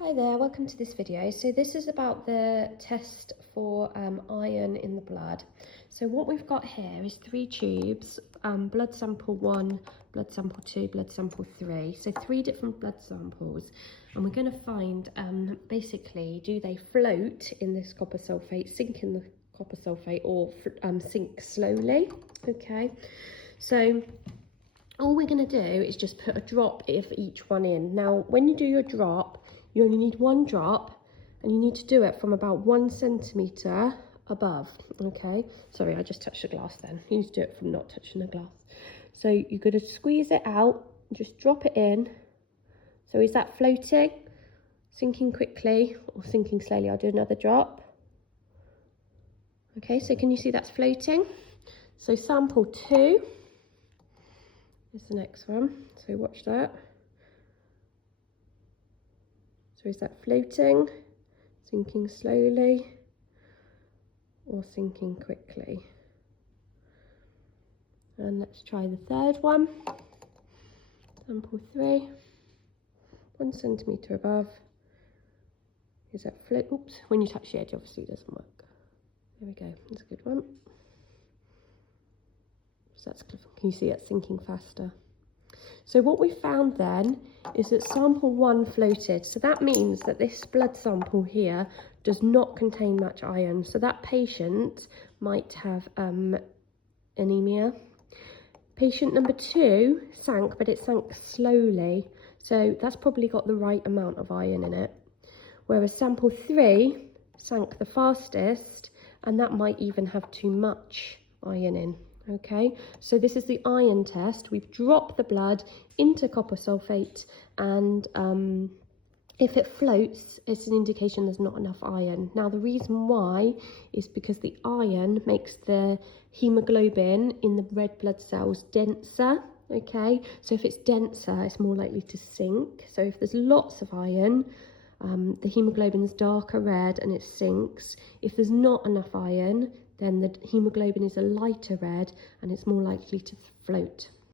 Hi there, welcome to this video. So this is about the test for iron in the blood. So what we've got here is 3 tubes, blood sample 1, blood sample 2, blood sample 3. So 3 different blood samples, and we're going to find basically, do they float in this copper sulfate, sink in the copper sulfate, or sink slowly? Okay, so all we're going to do is just put a drop of each one in. Now when you do your drop, you only need 1 drop, and you need to do it from about 1 centimetre above, okay? Sorry, I just touched the glass then. You need to do it from not touching the glass. So you're going to squeeze it out, just drop it in. So is that floating, sinking quickly, or sinking slowly? I'll do another drop. Okay, so can you see that's floating? So sample 2 is the next one. So watch that. So is that floating, sinking slowly, or sinking quickly? And let's try the third one. Sample 3, 1 centimetre above. Is that float? Oops, when you touch the edge, obviously it doesn't work. There we go, that's a good one. So that's, can you see it's sinking faster? So what we found then is that sample 1 floated. So that means that this blood sample here does not contain much iron. So that patient might have anemia. Patient number 2 sank, but it sank slowly. So that's probably got the right amount of iron in it. Whereas sample 3 sank the fastest, and that might even have too much iron in. Okay, so this is the iron test. We've dropped the blood into copper sulfate, and if it floats, it's an indication there's not enough iron. Now the reason why is because the iron makes the hemoglobin in the red blood cells denser. Okay, so if it's denser, it's more likely to sink. So if there's lots of iron, the hemoglobin's darker red and it sinks. If there's not enough iron, then the hemoglobin is a lighter red and it's more likely to float.